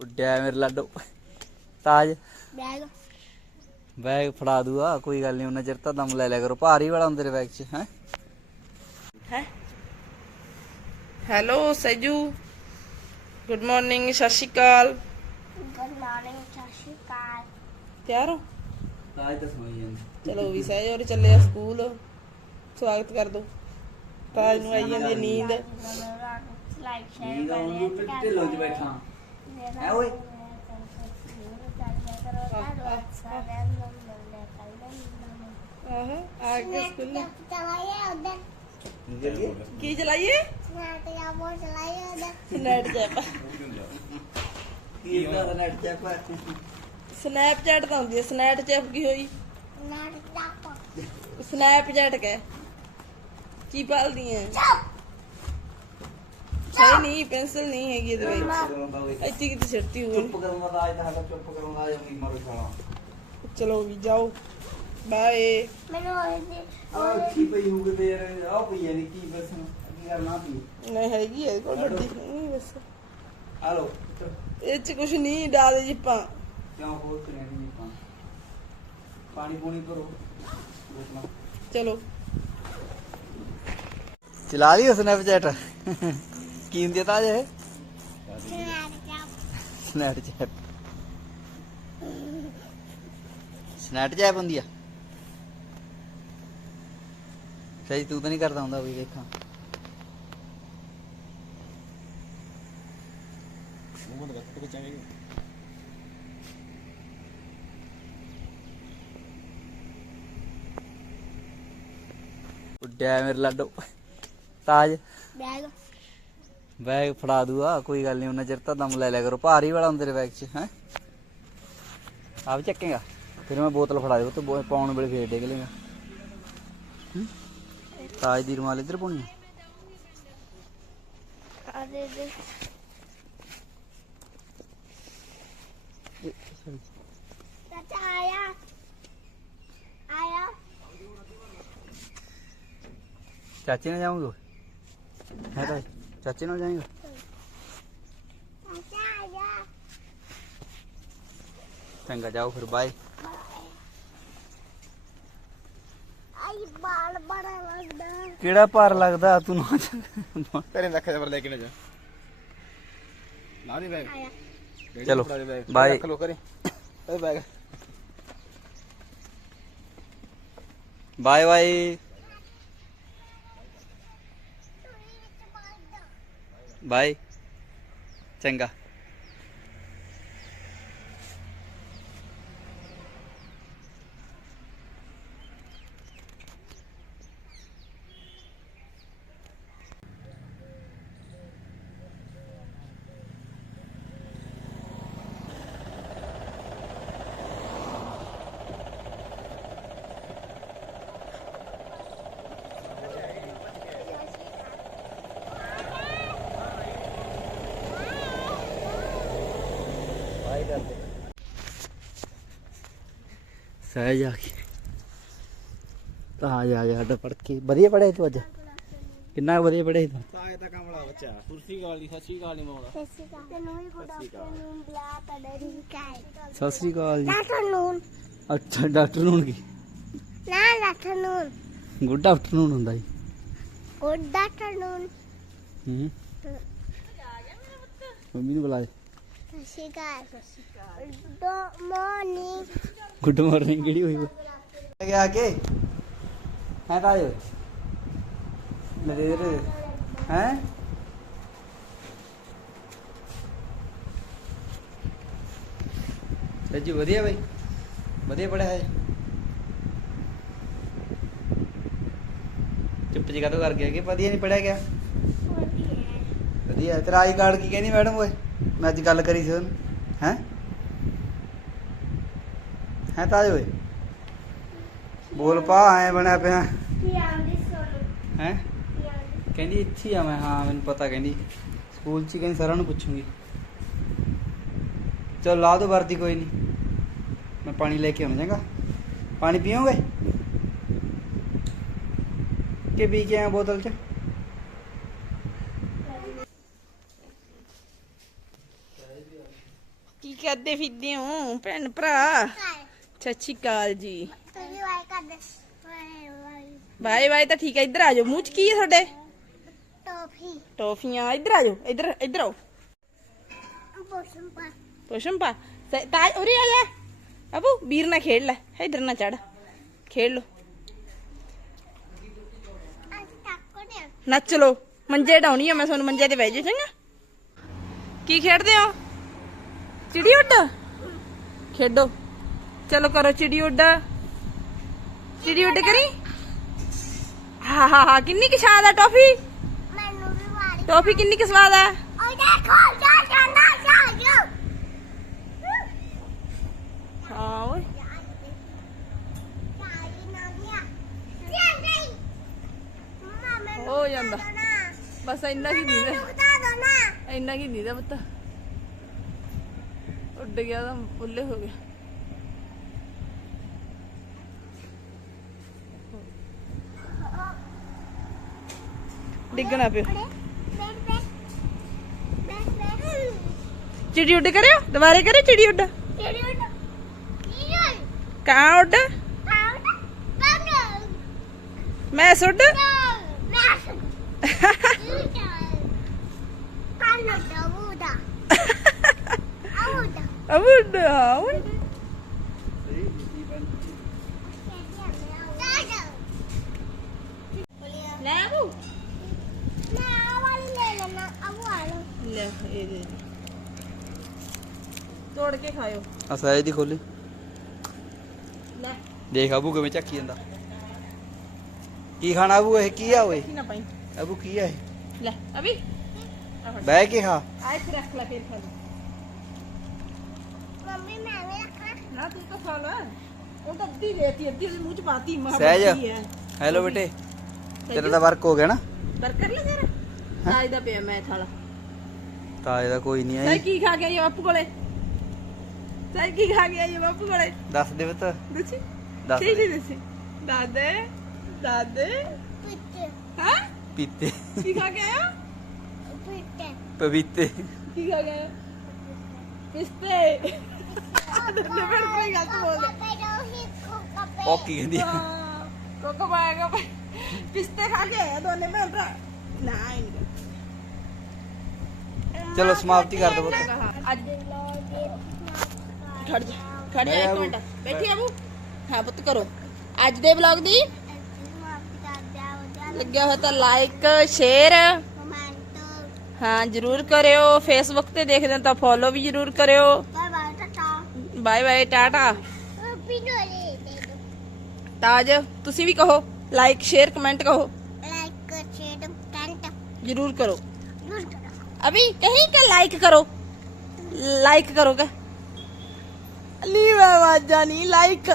ਉੱਡਿਆ ਮੇਰੇ ਲਾਡੋ। ਤਾਜ। Bag. Bag ਫੜਾ ਦੂਆ ਕੋਈ ਗੱਲ ਨਹੀਂ ਉਹਨਾਂ ਚਿਰ ਤਾਂ ਦਮ ਲੈ ਲਿਆ ਕਰੋ। ਭਾਰੀ ਵਾਲਾ ਹੁੰਦਾ ਤੇਰੇ ਬੈਗ 'ਚ ਹੈ? ਹੈ? ਹੈਲੋ ਸੈਜੂ। ਗੁੱਡ ਮਾਰਨਿੰਗ ਸਤਿ ਸ਼੍ਰੀ ਅਕਾਲ। ਗੁੱਡ ਮਾਰਨਿੰਗ ਸਤਿ ਸ਼੍ਰੀ ਅਕਾਲ। ਤਿਆਰ ਹੋ? ਤਾਜ ਤਾਂ ਸੋਈ ਜਾਂਦੀ। ਚਲੋ ਵੀ ਸਹਿਜ ਹੋਰ ਚੱਲੇ ਆ ਸਕੂਲ। ਸਵਾਗਤ ਕਰ ਦੋ। ਤਾਜ ਨੂੰ ਆਈ ਜਾਂਦੀ ਹੈ ਨੀਂਦ ਲਾਈਕ ਸ਼ੇਅਰ ਨੂੰ ਤੇ ਢਿੱਲੋਂ 'ਚ ਬੈਠਾ। ਕੇ ਚਲਾਈਏ ਸਨਾਟ ਉਧਰ ਸਨੈਪਚੈਟ ਤਾਂ ਹੁੰਦੀ ਹੈ ਸਨੈਪ ਚੈਟ ਕੀ ਹੋਈ ਸਨੈਪਚੈਟ ਕਹਿ ਕੀ ਪਾਲਦੀ ਹੈ ਚਾਪ ਸਹੀ ਨਹੀਂ ਪੈਨਸਲ ਨਹੀਂ ਹੈਗੀ ਇਹਦੇ ਵਿੱਚ। ਇੱਥੇ ਕਿਤੇ ਸਿੱਟਤੀ ਹੋਈ। ਚੁੱਪ ਕਰੂੰਗਾ ਤਾਂ ਅੱਜ ਤਾਂ ਹੈਗਾ ਚੁੱਪ ਕਰੂੰਗਾ ਅੱਜ ਨਹੀਂ ਮਰੂ ਸਾਲਾ ਚਲੋ ਵੀ ਜਾਓ। ਬਾਏ ਮੈਨੂੰ ਉਹਦੀ ਆ ਕੀ ਪਈ ਹੋਊਗੀ ਤੇ ਯਾਰ ਆ ਪਈ ਹੈ ਨੀ ਕੀ ਬਸ। ਕੀ ਕਰਨਾ ਪਈ ਨਹੀਂ ਹੈਗੀ ਹੈ ਕੋਲ ਵੱਡੀ ਨਹੀਂ ਬਸ। ਆ ਲੋ ਇਹ ਚ ਕੁਛ ਨਹੀਂ ਡਾਲ ਜਿੱਪਾਂ। ਕਿਉਂ ਹੋਰ ਤੇ ਨਹੀਂ ਪਾ ਪਾਣੀ ਪੂਣੀ ਭਰੋ। ਚਲੋ। ਚਲਾ ਲਈ ਸਨੈਪਚੈਟ ਕੀ ਹੁੰਦੀ ਤਾਂ ਇਹ ਸਨਾਟ ਚਾਪ ਹੁੰਦੀ ਆ। ਸਹੀ, ਤੂੰ ਤਾਂ ਨਹੀਂ ਕਰਦਾ ਹੁੰਦਾ ਵੀ ਦੇਖਾਂ। ਉੱਡਿਆ ਮੇਰੇ ਲਾਡੋ। ਤਾਜ। ਬੈਗ। ਬੈਗ ਫੜਾ ਦੂਆ ਕੋਈ ਗੱਲ ਨਹੀਂ ਉਹਨਾਂ ਚਿਰ ਤਾਂ ਦਮ ਲੈ ਲਿਆ ਕਰੋ। ਭਾਰੀ ਵਾਲਾ ਹੁੰਦਾ ਤੇਰੇ ਬੈਗ 'ਚ ਹੈ? ਆ ਵੀ ਚੱਕੇਗਾ? ਫਿਰ ਮੈਂ ਬੋਤਲ ਫੜਾ ਦੇ ਤੋਂ ਪਾਉਣ ਵੇਲੇ ਫੇਰ ਡੇਗ ਲੇਗਾ। ਤਾਜ ਦੀ ਰੁਮਾਲ ਇੱਧਰ ਪਾਉਣੀ ਆ? ਦੇ ਦੇ। ਚਾਚਾ ਆਇਆ। ਆਇਆ। ਚਾਚੇ ਨਾਲ ਜਾਊਂਗਾ ਹੈ ਤਾਜ ਚਾਚੇ ਨਾਲ ਜਾਏਗਾ ਚਾਚਾ ਆਇਆ ਚੰਗਾ ਜਾਓ ਫਿਰ ਬਾਏ ਆਈ ਬਾਲ ਬੜਾ ਲੱਗਦਾ ਕਿਹੜਾ ਭਾਰ ਲੱਗਦਾ ਤੂੰ ਨਾ ਘਰੇ ਲੱਖ ਜਬਰ ਲੈ ਕੇ ਨਾ ਜਾ ਲਾ ਦੇ ਬੈਗ ਆਇਆ ਡੈਡੀ ਚਲੋ, ਨੂੰ ਫੜਾ ਦੇ ਬੈਗ। ਬਾਏ। ਰੱਖ ਲੋ ਕਰੇ ਇਹ ਬੈਗ ਬਾਏ ਬਾਏ ਬਾਏ। ਚੰਗਾ। ਸਹਿਜ ਆ ਕੇ। ਤਾਂ ਆ ਜਾ ਜਾ ਸਾਡਾ ਪੜ ਕੇ ਵਧੀਆ ਪੜਿਆ ਤੂੰ ਅੱਜ? ਕਿੰਨਾ ਵਧੀਆ ਪੜਿਆ ਤੂੰ? ਤਾਂ ਇਹ ਤਾਂ ਕਮਲਾ ਬੱਚਾ। ਕੁਰਸੀ ਗਾਲੀ ਸੱਚੀ ਗਾਲੀ ਮਾਉਣਾ ਸਸਿਕਾ ਤੈਨੂੰ ਵੀ ਗੁੱਡ ਆਫਟਰਨੂਨ ਬਲਾ ਤੜਰੀ ਕਾਈ ਸਤਿ ਸ੍ਰੀ ਅਕਾਲ ਜੀ ਆਫਟਰਨੂਨ ਅੱਛਾ ਡਾਕਟਰ ਨੂੰ ਕੀ? ਨਾ ਆਫਟਰਨੂਨ ਗੁੱਡ ਆਫਟਰਨੂਨ ਹੁੰਦਾ ਜੀ। ਗੁੱਡ ਆਫਟਰਨੂਨ ਹੂੰ। ਮੰਮੀ ਨੂੰ ਬੁਲਾ ਦੇ। Sasika Sasika good morning good morning ਕਿਹੜੀ ਹੋਈ ਵਾ? ਗਿਆ ਕੇ ਹੈ ਤਾਂ ਦੇ ਦੇ ਹੈ? ਸੱਜੀ ਵਧੀਆ ਬਾਈ ਵਧੀਆ ਪੜਿਆ ਹੈ। ਚੁੱਪ ਜੀ ਕਾਹਤੋਂ ਕਰ ਗਿਆ ਕਿ ਵਧੀਆ ਨਹੀਂ ਪੜਿਆ ਗਿਆ? ਵਧੀਆ। ਤੇਰਾ ਆਈ ਕਾਰਡ ਕੀ ਕਹਿੰਦੀ ਮੈਡਮ ਓਏ? ਮੈਂ ਅੱਜ ਗੱਲ ਕਰੀ ਸੀ ਉਹਨੂੰ ਹੈ? ਹੈ ਤਾਂ ਓਏ? ਬੋਲ ਪਾ ਐ ਬਣਿਆ ਪਿਆ। ਕੀ ਆਂਦੀ ਸੋਨੂ? ਹੈ? ਕਹਿੰਦੀ ਇੱਥੇ ਆ ਮੈਂ ਹਾਂ ਮੈਨੂੰ ਪਤਾ ਕਹਿੰਦੀ। ਸਕੂਲ 'ਚ ਕਹਿੰਦੀ ਸਾਰਿਆਂ ਨੂੰ ਪੁੱਛੂਗੀ। ਚਲ ਲਾ ਦੋ ਵਰਦੀ ਕੋਈ ਨਹੀਂ ਮੈਂ ਪਾਣੀ ਲੈ ਕੇ ਆਉਣਾ ਚੰਗਾ। ਪਾਣੀ ਪੀਓਗੇ? ਕਿ ਪੀ ਕੇ ਆਇਆ ਬੋਤਲ 'ਚ? ਕਰਦੇ ਫਿਰਦੇ ਹੋ, ਭੈਣ ਭਰਾ? ਕਰ ਸਤਿ ਸ਼੍ਰੀ ਅਕਾਲ ਜੀ। ਤੁਸੀਂ ਵਾਈ ਕਰ ਬਾਏ ਬਾਏ ਤਾਂ ਠੀਕ ਹੈ ਇੱਧਰ ਆ ਜਾਓ। ਮੂੰਹ ਚ ਕੀ ਹੈ ਤੁਹਾਡੇ? ਟੋਫੀ ਟੋਫੀਆਂ। ਇੱਧਰ ਆ ਜਾਓ, ਇੱਧਰ ਇੱਧਰ ਆਓ। ਪੋਸ਼ਣ ਪਾ ਪੁਸ਼ਮ ਉਰੇ ਆ ਜਾ। ਅਬੂ, ਵੀਰ ਨਾਲ ਖੇਡ ਲੈ। ਇੱਧਰ ਨਾ ਚੜ ਖੇਡ ਲੋ ਨੱਚ ਲੋ ਮੰਜੇ ਡਾਉਣੀ ਆ, ਮੈਂ ਤੁਹਾਨੂੰ ਮੰਜੇ ਤੇ ਬਹਿ ਜਾ ਚੰਗਾ? ਕੀ ਖੇਡਦੇ ਹੋ? ਚਿੜੀ ਉੱਡ ਖੇਡੋ। ਚਲੋ ਕਰੋ ਚਿੜੀ ਉੱਡ ਚਿੜੀ ਉੱਡ ਕਰੀ? ਹਾ ਹਾ ਹਾ ਕਿੰਨੀ ਕਿ ਸਵਾਦ ਆ ਟੋਫੀ? ਮੈਨੂੰ ਵੀ ਵਾਰੀ ਟੋਫੀ ਕਿੰਨੀ ਕਿ ਸਵਾਦ ਆ? ਓਏ ਦੇਖੋ ਜਾ ਜਾਂਦਾ ਜਾ ਜਾ ਹਾਂ ਓਏ। ਹੋ ਜਾਂਦਾ। ਬਸ ਇੰਨਾ ਕੀ ਦੀਦਾ ਇੰਨਾ ਕੀ ਦੀਦਾ ਪੁੱਤ। ਉੱਡ ਗਿਆ ਤਾਂ ਫੁੱਲੇ ਹੋ ਗਿਆ। ਡਿੱਗਣਾ ਪਿਆ ਚਿੜੀ ਉੱਡ ਕਰਿਓ ਦੁਬਾਰੇ ਕਰਿਓ ਚਿੜੀ ਉੱਡ। ਕਾਂ ਉੱਡ। ਮੈਂ ਸੁੱਡ ਅਬ ਉੱਡ? ਹਾਂ ਓਏ ਲੈ ਅਬੂ ਲੈ ਇਹ ਦੇ ਤੋੜ ਕੇ ਖਾਇਓ ਆ ਸਾਇਦ ਦੀ ਖੋਲੀ ਲੈ ਦੇਖ ਆਬੂ ਕਿਵੇਂ ਚੱਕੀ ਜਾਂਦਾ ਕੀ ਖਾਣਾ ਆਬੂ ਇਹ ਕੀ ਆ ਓਏ ਕੀ ਨਾ ਪਾਈ ਆਬੂ ਕੀ ਆ ਇਹ ਲੈ ਅਭੀ ਬਹਿ ਕੇ ਖਾ ਆ ਇੱਥੇ ਰੱਖ ਲੈ ਫੇਰ ਖਾ ਮੰਮੀ ਮੈਂ ਵੀ ਰੱਖਾਂ ਨਾ ਤੂੰ ਤਾਂ ਖਾ ਲੈ। ਉਹ ਤਾਂ ਅੱਧੀ ਦੇਤੀ ਅੱਧੀ ਉਹਦੇ ਮੂੰਹ ਚ ਪਾਤੀ ਮਹਾ ਸਹਿਜ ਬੱਚੀ ਹੈ। ਹੈਲੋ ਬੇਟੇ ਤੇਰਾ ਤਾਂ ਵਰਕ ਹੋ ਗਿਆ ਨਾ। ਬਰਕਰ ਲੈ ਜਰਾ ਤਾਜ ਦਾ ਪਿਆ ਮੈਂ ਥਾਲਾ। ਤਾਂ ਇਹਦਾ ਕੋਈ ਨਹੀਂ ਤਾਈ ਆਈ ਕੀ ਖਾ ਕੇ ਆਈ ਆ ਬਾਪੂ ਕੋਲੇ? ਤਾਈ ਕੀ ਖਾ ਕੇ ਆਈ ਆ ਬਾਪੂ ਕੋਲੇ? ਦੱਸ ਦੇ ਬਤ ਦੱਸੀ? ਦੱਸ ਕੀ ਦੇ। ਜੀ ਦੱਸੀ? ਦਾਦੇ ਦਾਦੇ। ਪਿੱਟੇ ਹਾਂ? ਪੀਤੇ ਕੀ ਖਾ ਆਇਆ? ਪਿੱਟੇ ਪਵੀਤੇ ਕੀ ਖਾ ਕੇ ਆਇਆ ਪਿਸਤੇ ਦੋਨੇ ਭੈਣ ਭਰਾ ਹੀ ਗਲਤ ਬੋਲਦੇ ਉਹ ਕੀ ਕਹਿੰਦੀ ਆ? ਹਾਂ, ਕੋਕੋ ਪਾਏਗਾ ਪਿਸਤੇ ਖਾ ਕੇ ਆਇਆ ਦੋਨੇ ਭੈਣ ਭਰਾ ਨਾ ਹੀ ਨਹੀਂ ਚਲੋ ਸਮਾਪਤੀ ਕਰ ਦੋ ਬਤ ਅੱਜ ਖੜ ਜਾ ਖੜ ਜਾ ਇੱਕ ਮਿੰਟ ਬੈਠੀ ਆਬੂ ਹਾਂ ਪੁੱਤ ਕਰੋ ਅੱਜ ਦੇ ਵਲੌਗ ਦੀ ਲੱਗਿਆ ਹੋਇਆ ਤਾਂ ਲਾਈਕ ਸ਼ੇਅਰ ਹਾਂ ਜਰੂਰ ਕਰਿਓ ਫੇਸਬੁੱਕ ਤੇ ਦੇਖਦੇ ਹੋ ਤਾਂ ਫੋਲੋ ਵੀ ਜਰੂਰ ਕਰਿਓ ਬਾਏ ਬਾਏ ਟਾਟਾ ਤਾਜ ਤੁਸੀਂ ਵੀ ਕਹੋ ਲਾਈਕ ਸ਼ੇਅਰ ਕਮੈਂਟ ਕਹੋ ਜਰੂਰ ਕਰੋ ਅਭੀ ਕਹੀਂ ਕਿ ਲਾਈਕ ਕਰੋ ਲਾਈਕ ਕਰੋਗੇ ਨਹੀਂ ਮੈਂ ਆਵਾਜ਼ਾਂ ਨਹੀਂ ਲਾਈਕ